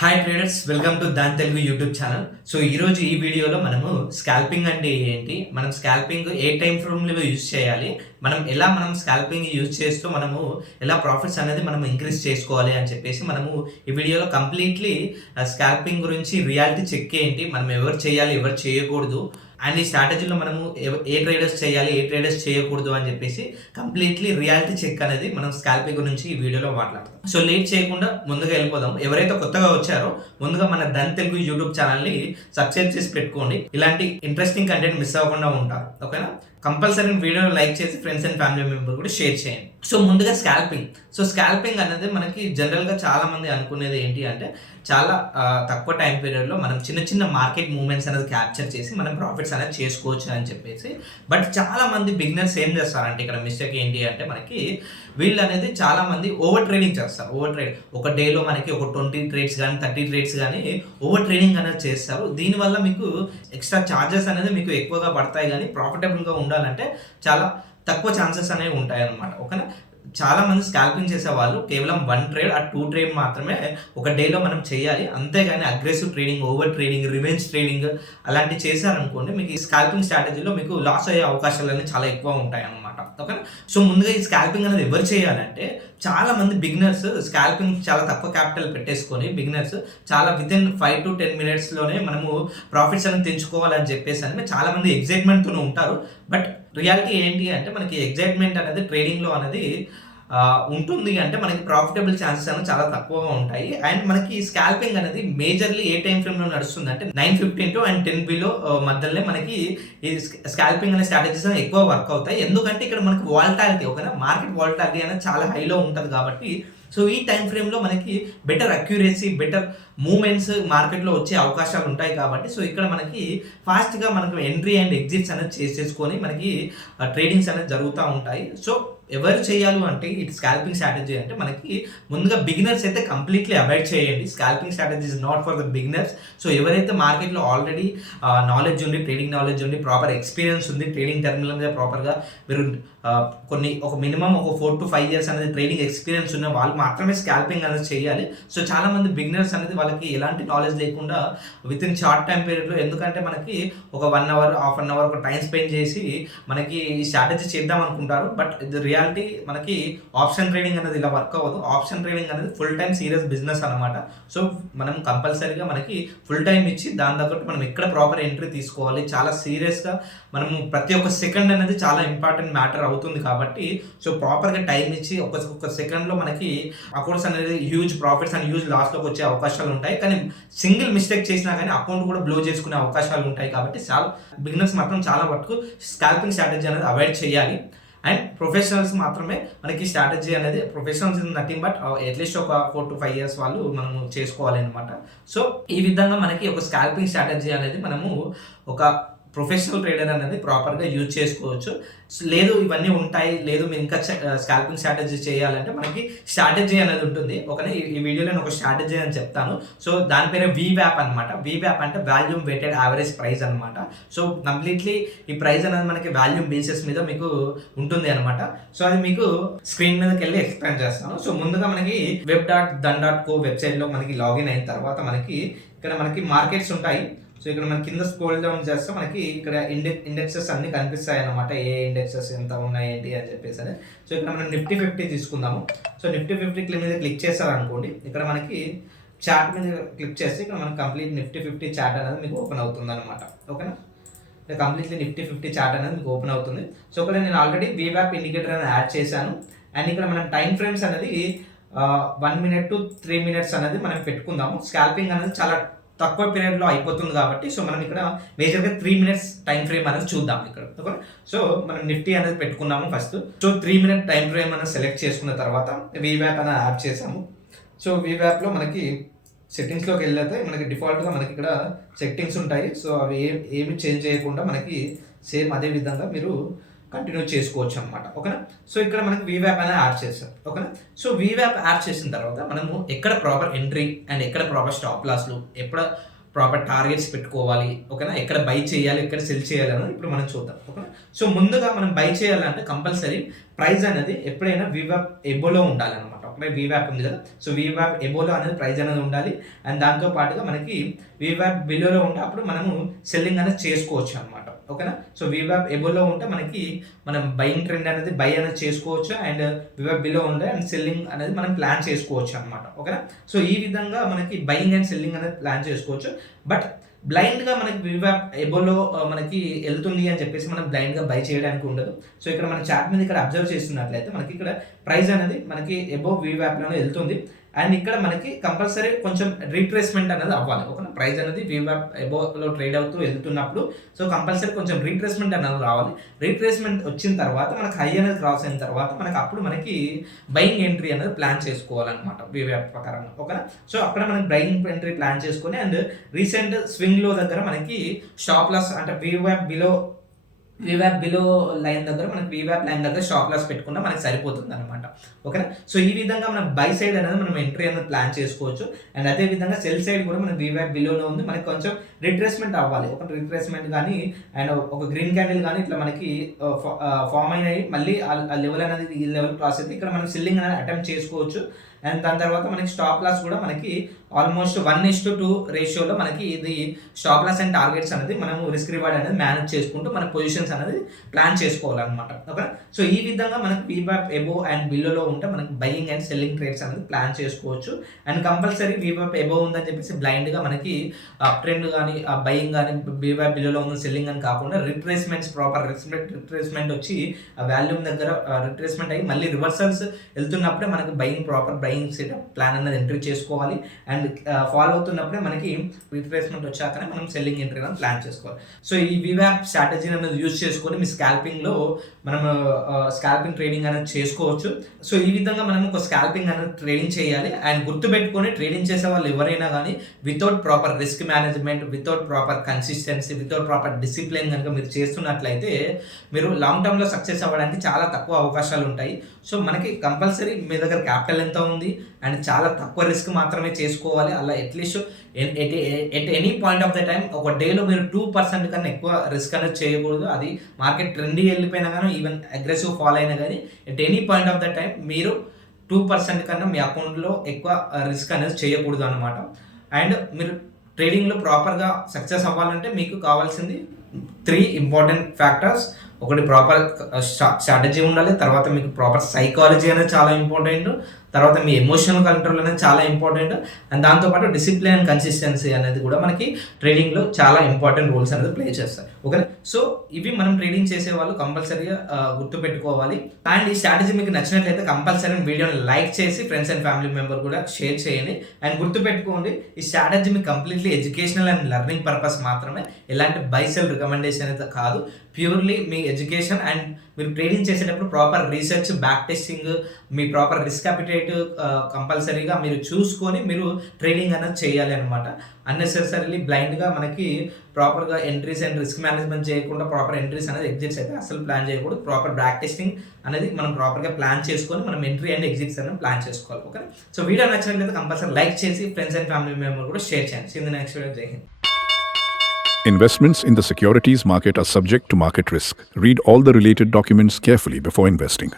Hi traders, welcome to than Telugu YouTube channel. So ఈరోజు ఈ వీడియోలో మనము స్కాల్పింగ్ అంటే ఏంటి, మనం స్కాల్పింగ్ ఏ టైం ఫ్రేమ్లో యూజ్ చేయాలి, మనం స్కాల్పింగ్ యూజ్ చేస్తూ మనము ఎలా ప్రాఫిట్స్ అనేది మనం ఇంక్రీజ్ చేసుకోవాలి అని చెప్పేసి మనము ఈ వీడియోలో కంప్లీట్లీ స్కాల్పింగ్ గురించి రియాలిటీ చెక్ ఏంటి, మనం ఎవరు చేయాలి ఎవరు చేయకూడదు అండ్ ఈ స్ట్రాటజీలో మనము ఏ ట్రేడర్స్ చేయాలి ఏ ట్రేడర్స్ చేయకూడదు అని చెప్పేసి కంప్లీట్లీ రియాలిటీ చెక్ అనేది మనం స్కాల్పింగ్ గురించి ఈ వీడియోలో మాట్లాడతాం. సో లేట్ చేయకుండా ముందుగా వెళ్ళిపోదాం. ఎవరైతే కొత్తగా వచ్చారో ముందుగా మన దన్ తెలుగు యూట్యూబ్ ఛానల్ని సబ్స్క్రైబ్ చేసి పెట్టుకోండి. ఇలాంటి ఇంట్రెస్టింగ్ కంటెంట్ మిస్ అవ్వకుండా ఉంటారు. ఓకేనా? కంపల్సరీ వీడియోని లైక్ చేసి ఫ్రెండ్స్ అండ్ ఫ్యామిలీ మెంబర్ కూడా షేర్ చేయండి. సో ముందుగా స్కాల్పింగ్ అనేది మనకి జనరల్గా చాలా మంది అనుకునేది ఏంటి అంటే చాలా తక్కువ టైం పీరియడ్లో మనం చిన్న చిన్న మార్కెట్ మూవ్మెంట్స్ అనేది క్యాప్చర్ చేసి మనం ప్రాఫిట్స్ అనేది చేసుకోవచ్చు అని చెప్పేసి. బట్ చాలా మంది బిగినర్స్ ఏం చేస్తారంటే ఇక్కడ మిస్టేక్ ఏంటి అంటే మనకి వీళ్ళు అనేది చాలా మంది ఓవర్ ట్రేడింగ్ చేస్తారు. ఒక డేలో మనకి ఒక 20 ట్రేడ్స్ కానీ 30 ట్రేడ్స్ కానీ ఓవర్ ట్రేడింగ్ అనేది చేస్తారు. దీనివల్ల మీకు ఎక్స్ట్రా ఛార్జెస్ అనేది మీకు ఎక్కువగా పడతాయి, కానీ ప్రాఫిటబుల్గా ఉండాలంటే చాలా తక్కువ ఛాన్సెస్ అనేవి ఉంటాయి అన్నమాట. ఓకేనా? చాలా మంది స్కాల్పింగ్ చేసే వాళ్ళు కేవలం 1 ట్రేడ్ ఆ 2 ట్రేడ్ మాత్రమే ఒక డేలో మనం చేయాలి. అంతేగాని aggressive trading, over trading, revenge trading అలాంటివి చేశారనుకోండి, మీకు ఈ స్కాల్పింగ్ స్ట్రాటజీలో మీకు లాస్ అయ్యే అవకాశాలు అనేవి చాలా ఎక్కువ ఉంటాయి అన్నమాట. ఓకే? సో ముందుగా ఈ స్కాల్పింగ్ అనేది ఎవరు చేయాలంటే చాలా మంది బిగినర్స్ స్కాల్పింగ్ చాలా తక్కువ క్యాపిటల్ పెట్టేసుకొని బిగినర్స్ చాలా వితిన్ 5 to 10 మినిట్స్లోనే మనము ప్రాఫిట్స్ అనేది తెంచుకోవాలని చెప్పేసి అని చాలా మంది ఎగ్జైట్మెంట్తో ఉంటారు. బట్ రియాలిటీ ఏంటి అంటే మనకి ఎగ్జైట్మెంట్ అనేది ట్రేడింగ్లో అనేది ఉంటుంది అంటే మనకి ప్రాఫిటబుల్ ఛాన్సెస్ అనేవి చాలా తక్కువగా ఉంటాయి. అండ్ మనకి స్కాల్పింగ్ అనేది మేజర్లీ ఏ టైం ఫ్రేమ్లో నడుస్తుంది అంటే 9:15 to 10 బిలో మధ్యలోనే మనకి ఈ స్కాల్పింగ్ అనే స్ట్రాటజీస్ అనేవి ఎక్కువ వర్క్ అవుతాయి. ఎందుకంటే ఇక్కడ మనకి వాల్టాలిటీ, ఓకేనా, మార్కెట్ వాల్టాలిటీ అనేది చాలా హైలో ఉంటుంది కాబట్టి. సో ఈ టైం ఫ్రేమ్లో మనకి బెటర్ అక్యురసీ, బెటర్ మూమెంట్స్ మార్కెట్లో వచ్చే అవకాశాలు ఉంటాయి కాబట్టి సో ఇక్కడ మనకి ఫాస్ట్గా మనకు ఎంట్రీ అండ్ ఎగ్జిట్స్ అనేది చేసేసుకొని మనకి ట్రేడింగ్స్ అనేది జరుగుతూ ఉంటాయి. సో ఎవరు చేయాలి అంటే ఈ స్కాల్పింగ్ స్ట్రాటజీ అంటే మనకి ముందుగా బిగినర్స్ అయితే కంప్లీట్లీ అవాయిడ్ చేయండి. Scalping strategy is not for the beginners. So ఎవరైతే మార్కెట్లో ఆల్రెడీ నాలెడ్జ్ ఉంది, ట్రేడింగ్ నాలెడ్జ్ ఉంది, ప్రాపర్ ఎక్స్పీరియన్స్ ఉంది, ట్రేడింగ్ టర్మినల్ మీద ప్రాపర్గా మీరు ఒక మినిమం ఒక 4 to 5 years అనేది ట్రేడింగ్ ఎక్స్పీరియన్స్ ఉన్న వాళ్ళు మాత్రమే స్కాల్పింగ్ అనేది చేయాలి. సో చాలా మంది బిగినర్స్ అనేది వాళ్ళకి ఎలాంటి నాలెడ్జ్ లేకుండా విత్ ఇన్ షార్ట్ టైం పీరియడ్లో, ఎందుకంటే మనకి ఒక 1 hour, హాఫ్ అన్ అవర్ ఒక టైం స్పెండ్ చేసి మనకి ఈ స్ట్రాటజీ చేద్దాం అనుకుంటారు. బట్ ఇది రియాలిటీ మనకి ఆప్షన్ ట్రేడింగ్ అనేది ఇలా వర్క్ అవ్వదు. ఆప్షన్ ట్రేడింగ్ అనేది ఫుల్ టైం సీరియస్ బిజినెస్ అనమాట. సో మనం కంపల్సరీగా మనకి ఫుల్ టైం ఇచ్చి దాని తగ్గట్టు మనం ఎక్కడ ప్రాపర్ ఎంట్రీ తీసుకోవాలి, చాలా సీరియస్గా మనము ప్రతి ఒక్క సెకండ్ అనేది చాలా ఇంపార్టెంట్ మ్యాటర్ అవుతుంది కాబట్టి సో ప్రాపర్గా టైం ఇచ్చి ఒక్కొక్క సెకండ్లో మనకి అకౌంట్స్ అనేది హ్యూజ్ ప్రాఫిట్స్ అండ్ హ్యూజ్ లాస్లోకి వచ్చే అవకాశాలు ఉంటాయి. కానీ సింగిల్ మిస్టేక్ చేసినా కానీ అకౌంట్ కూడా బ్లో చేసుకునే అవకాశాలు ఉంటాయి కాబట్టి చాలా బిగినర్స్ మాత్రం చాలా వరకు స్కాల్పింగ్ స్ట్రాటజీ అనేది అవాయిడ్ చేయాలి. అండ్ ప్రొఫెషనల్స్ మాత్రమే మనకి స్ట్రాటజీ అనేది, professionals in nothing but at least ఒక 4 to 5 years వాళ్ళు మనము చేసుకోవాలి అనమాట. సో ఈ విధంగా మనకి ఒక స్కాల్పింగ్ స్ట్రాటజీ అనేది మనము ఒక ప్రొఫెషనల్ ట్రేడర్ అనేది ప్రాపర్గా యూజ్ చేసుకోవచ్చు. లేదు ఇవన్నీ ఉంటాయి, లేదు మీరు ఇంకా స్కాల్పింగ్ స్ట్రాటజీ చేయాలంటే మనకి స్ట్రాటజీ అనేది ఉంటుంది. ఓకే, ఈ వీడియోలో నేను ఒక స్ట్రాటజీ అని చెప్తాను. సో దాని పేరు VWAP అనమాట. VWAP అంటే వాల్యూమ్ వెయిటెడ్ యావరేజ్ ప్రైస్ అనమాట. సో కంప్లీట్లీ ఈ ప్రైస్ అనేది మనకి వాల్యూమ్ బేసిస్ మీద మీకు ఉంటుంది అనమాట. సో అది మీకు స్క్రీన్ మీదకి వెళ్ళి ఎక్స్ప్లెయిన్ చేస్తాను. సో ముందుగా మనకి web.dan.co వెబ్సైట్లో మనకి లాగిన్ అయిన తర్వాత మనకి ఇక్కడ మనకి మార్కెట్స్ ఉంటాయి. సో ఇక్కడ మన కింద స్క్రోల్ డౌన్ చేస్తే మనకి ఇక్కడ ఇండెక్సెస్ అన్ని కనిపిస్తాయి అన్నమాట. ఏ ఇండెక్సెస్ ఎంత ఉన్నాయి ఏంటి అని చెప్పేసి అని. సో ఇక్కడ మనం Nifty 50 తీసుకుందాము. సో Nifty 50 మీద క్లిక్ చేశారనుకోండి, ఇక్కడ మనకి చార్ట్ మీద క్లిక్ చేస్తే ఇక్కడ మనకి కంప్లీట్ Nifty 50 చార్ట్ అనేది మీకు ఓపెన్ అవుతుంది అనమాట. ఓకేనా? కంప్లీట్లీ Nifty 50 చార్ట్ అనేది మీకు ఓపెన్ అవుతుంది. సో ఇక్కడ నేను ఆల్రెడీ VWAP ఇండికేటర్ అనేది యాడ్ చేశాను. అండ్ ఇక్కడ మనం టైం ఫ్రేమ్స్ అనేది 1 minute to 3 minutes అనేది మనం పెట్టుకుందాము. స్కాల్పింగ్ అనేది చాలా తక్కువ పీరియడ్లో అయిపోతుంది కాబట్టి సో మనం ఇక్కడ మేజర్గా 3 minutes టైం ఫ్రేమ్ అనేది చూద్దాం ఇక్కడ. ఓకే, సో మనం నిఫ్టీ అనేది పెట్టుకున్నాము first. So 3 minute time frame అనేది సెలెక్ట్ చేసుకున్న తర్వాత VWAP అనేది యాడ్ చేసాము. సో VWAPలో మనకి సెట్టింగ్స్లోకి వెళ్ళితే మనకి డిఫాల్ట్గా మనకి ఇక్కడ సెట్టింగ్స్ ఉంటాయి. సో అవి ఏమి చేంజ్ చేయకుండా మనకి సేమ్ అదే విధంగా మీరు కంటిన్యూ చేసుకోవచ్చు అనమాట. ఓకేనా? సో ఇక్కడ మనకి VWAP అనేది యాడ్ చేస్తాం. ఓకేనా? సో VWAP యాడ్ చేసిన తర్వాత మనము ఎక్కడ ప్రాపర్ ఎంట్రీ అండ్ ఎక్కడ ప్రాపర్ స్టాప్ లాస్లు, ఎక్కడ ప్రాపర్ టార్గెట్స్ పెట్టుకోవాలి, ఓకేనా, ఎక్కడ బై చేయాలి, ఎక్కడ సెల్ చేయాలి అనేది ఇప్పుడు మనం చూద్దాం. ఓకేనా? సో ముందుగా మనం బై చేయాలంటే కంపల్సరీ ప్రైస్ అనేది ఎప్పుడైనా VWAP ఎబోలో ఉండాలన్నమాట. పక్కనే వీవ్యాప్ ఉంది కదా, సో వీవ్యాప్ ఎబోలో అనేది ప్రైస్ అనేది ఉండాలి. అండ్ దాంతో పాటుగా మనకి వీవ్యాప్ బిలోలో ఉంటే అప్పుడు మనము సెల్లింగ్ అనేది చేసుకోవచ్చు అనమాట. ఓకేనా. సో వీవ్యాప్ ఎబోలో ఉంటే మనకి మనం బయింగ్ ట్రెండ్ అనేది బై అనేది చేసుకోవచ్చు, అండ్ వీవ్యాప్ బిలో ఉంటే అండ్ సెల్లింగ్ అనేది మనం ప్లాన్ చేసుకోవచ్చు అనమాట. ఓకేనా. సో ఈ విధంగా మనకి బయింగ్ అండ్ సెల్లింగ్ అనేది ప్లాన్ చేసుకోవచ్చు. బట్ బ్లైండ్గా మనకి వీవ్యాప్ ఎబోలో మనకి వెళ్తుంది అని చెప్పేసి మనం బ్లైండ్గా బై చేయడానికి ఉండదు. సో ఇక్కడ మన చార్ట్ మీద ఇక్కడ అబ్జర్వ్ చేస్తున్నట్లయితే మనకి ఇక్కడ ప్రైస్ అనేది మనకి ఎబో వీవ్యాప్లోనే వెళ్తుంది. అండ్ ఇక్కడ మనకి కంపల్సరీ కొంచెం రీట్రేస్మెంట్ అనేది అవ్వాలి. ఓకేనా. ప్రైస్ అనేది వీవ్యాప్ ఎబోలో ట్రేడ్ అవుతూ వెళ్తున్నప్పుడు సో కంపల్సరీ కొంచెం రీట్రేస్మెంట్ అనేది రావాలి. రీట్రేస్మెంట్ వచ్చిన తర్వాత మనకి హై అనేది క్రాస్ అయిన తర్వాత మనకి అప్పుడు మనకి బయింగ్ ఎంట్రీ అనేది ప్లాన్ చేసుకోవాలన్నమాట వీవ్యాప్ ప్రకారం. ఓకేనా. సో అక్కడ మనకి బయింగ్ ఎంట్రీ ప్లాన్ చేసుకొని అండ్ రీసెంట్ స్వింగ్లో దగ్గర మనకి స్టాప్ లాస్ అంటే వీవ్యాప్ బిలో లైన్ దగ్గర మనకి వీవ్యాప్ లైన్ దగ్గర స్టాప్ లాస్ పెట్టుకున్నా మనకి సరిపోతుంది అనమాట. ఓకేనా. సో ఈ విధంగా మనం బై సైడ్ అనేది మనం ఎంట్రీ అనేది ప్లాన్ చేసుకోవచ్చు. అండ్ అదే విధంగా సెల్ సైడ్ కూడా మన వీవ్యాప్ బిలోలో ఉంది, మనకి కొంచెం రిట్రేస్మెంట్ అవ్వాలి. ఒక రిట్రేస్మెంట్ కానీ అండ్ ఒక గ్రీన్ క్యాండిల్ కానీ ఇట్లా మనకి ఫామ్ అయినాయి, మళ్ళీ ఆ లెవెల్ అనేది ఈ లెవెల్ క్రాస్ అయితే ఇక్కడ మనం సెల్లింగ్ అనేది అటెంప్ట్ చేసుకోవచ్చు. అండ్ దాని తర్వాత మనకి స్టాప్ లాస్ కూడా మనకి ఆల్మోస్ట్ 1:2 రేషియోలో మనకి ఇది స్టాప్ లాస్ అండ్ టార్గెట్స్ అనేది మనము రిస్క్ రివార్డ్ అనేది మేనేజ్ చేసుకుంటూ మన పొజిషన్స్ అనేది ప్లాన్ చేసుకోవాలన్నమాట. ఓకే. సో ఈ విధంగా మనకి వీవ్యాప్ ఎబో అండ్ బిలోలో ఉంటే మనకి బయింగ్ అండ్ సెల్లింగ్ ట్రేడ్స్ అనేది ప్లాన్ చేసుకోవచ్చు. అండ్ కంపల్సరీ వీవ్యాప్ ఎబో ఉందని చెప్పేసి బ్లైండ్గా మనకి అప్ ట్రెండ్ కానీ ఆ బయింగ్ కానీ వీవ్యాప్ బిలోలో ఉన్న సెల్లింగ్ అని కాకుండా రిట్రేస్మెంట్స్ ప్రాపర్ రిట్రేస్మెంట్ వచ్చి ఆ వాల్యూమ్ దగ్గర రిట్రేస్మెంట్ అయ్యి మళ్ళీ రివర్సల్స్ వెళ్తున్నప్పుడే మనకి ప్రాపర్ బయింగ్ సెటప్ ప్లాన్ అనేది ఎంట్రీ చేసుకోవాలి. అండ్ ఫాలో అవుతున్నప్పుడే మనకి రిట్రేస్మెంట్ వచ్చాకనే మనం సెల్లింగ్ ఎంట్రీ అనేది ప్లాన్ చేసుకోవాలి. సో ఈ వీవ్యాప్ స్ట్రాటజీ అనేది యూజ్ చేసుకొని మీ స్కాల్పింగ్లో మనం స్కాల్పింగ్ ట్రేడింగ్ అనేది చేసుకోవచ్చు. సో ఈ విధంగా మనం ఒక స్కాల్పింగ్ అనేది ట్రేడింగ్ చేయాలి. అండ్ గుర్తుపెట్టుకొని ట్రేడింగ్ చేసే వాళ్ళు ఎవరైనా కానీ without proper risk management, without proper consistency, without proper discipline కనుక మీరు చేస్తున్నట్లయితే మీరు లాంగ్ టర్మ్లో సక్సెస్ అవ్వడానికి చాలా తక్కువ అవకాశాలు ఉంటాయి. సో మనకి కంపల్సరీ మీ దగ్గర క్యాపిటల్ ఎంత ఉంది అండ్ చాలా తక్కువ రిస్క్ మాత్రమే చేసుకోవాలి. అలా at least at any point of the time ఒక డేలో మీరు 2% కన్నా ఎక్కువ రిస్క్ అనేది చేయకూడదు. అది మార్కెట్ ట్రెండీ వెళ్ళిపోయినా కానీ ఈవెన్ అగ్రెసివ్ ఫాల్ అయినా కానీ at any point of the time మీరు 2% కన్నా మీ అకౌంట్లో ఎక్కువ రిస్క్ అనేది చేయకూడదు అనమాట. అండ్ మీరు ట్రేడింగ్లో ప్రాపర్గా సక్సెస్ అవ్వాలంటే మీకు కావాల్సింది 3 ఇంపార్టెంట్ ఫ్యాక్టర్స్. ఒకటి ప్రాపర్ స్ట్రాటజీ ఉండాలి, తర్వాత మీకు ప్రాపర్ సైకాలజీ అనేది చాలా ఇంపార్టెంట్, తర్వాత మీ ఎమోషనల్ కంట్రోల్ అనేది చాలా ఇంపార్టెంట్, అండ్ దాంతోపాటు డిసిప్లిన్ అండ్ కన్సిస్టెన్సీ అనేది కూడా మనకి ట్రేడింగ్లో చాలా ఇంపార్టెంట్ రోల్స్ అనేది ప్లే చేస్తాయి. ఓకే. సో ఇవి మనం ట్రేడింగ్ చేసే వాళ్ళు కంపల్సరీగా గుర్తుపెట్టుకోవాలి. అండ్ ఈ స్ట్రాటజీ మీకు నచ్చినట్లయితే కంపల్సరీ వీడియోని లైక్ చేసి ఫ్రెండ్స్ అండ్ ఫ్యామిలీ మెంబర్ కూడా షేర్ చేయండి. అండ్ గుర్తుపెట్టుకోండి, ఈ స్ట్రాటజీ మీకు completely educational and learning purpose మాత్రమే, ఎలాంటి బై సెల్ రికమెండేషన్ అయితే కాదు. ప్యూర్లీ మీ ఎడ్యుకేషన్ అండ్ మీరు ట్రేడింగ్ చేసేటప్పుడు ప్రాపర్ రీసెర్చ్, బ్యాక్ టెస్టింగ్, మీ ప్రాపర్ రిస్క్ అపిటైట్ కంపల్సరీగా మీరు చూసుకొని మీరు ట్రేడింగ్ అనేది చేయాలి అనమాట. అన్నెసెసరీలీ బ్లైండ్గా మనకి ప్రాపర్గా ఎంట్రీస్ అండ్ రిస్క్ మేనేజ్మెంట్ చేయకుండా ప్రాపర్ ఎంట్రీస్ అనేది ఎగ్జిట్స్ అయితే అసలు ప్లాన్ చేయకూడదు. ప్రాపర్ బ్యాక్ టెస్టింగ్ అనేది మనం ప్రాపర్గా ప్లాన్ చేసుకొని మనం ఎంట్రీ అండ్ ఎగ్జిట్స్ అనేది ప్లాన్ చేసుకోవాలి. ఓకే. సో వీడియో నచ్చినట్లయితే కంపల్సరీ లైక్ చేసి ఫ్రెండ్స్ అండ్ ఫ్యామిలీ మెంబర్ కూడా షేర్ చేయండి. See in the next video. జై Hind. Investments in the securities market are subject to market risk. Read all the related documents carefully before investing.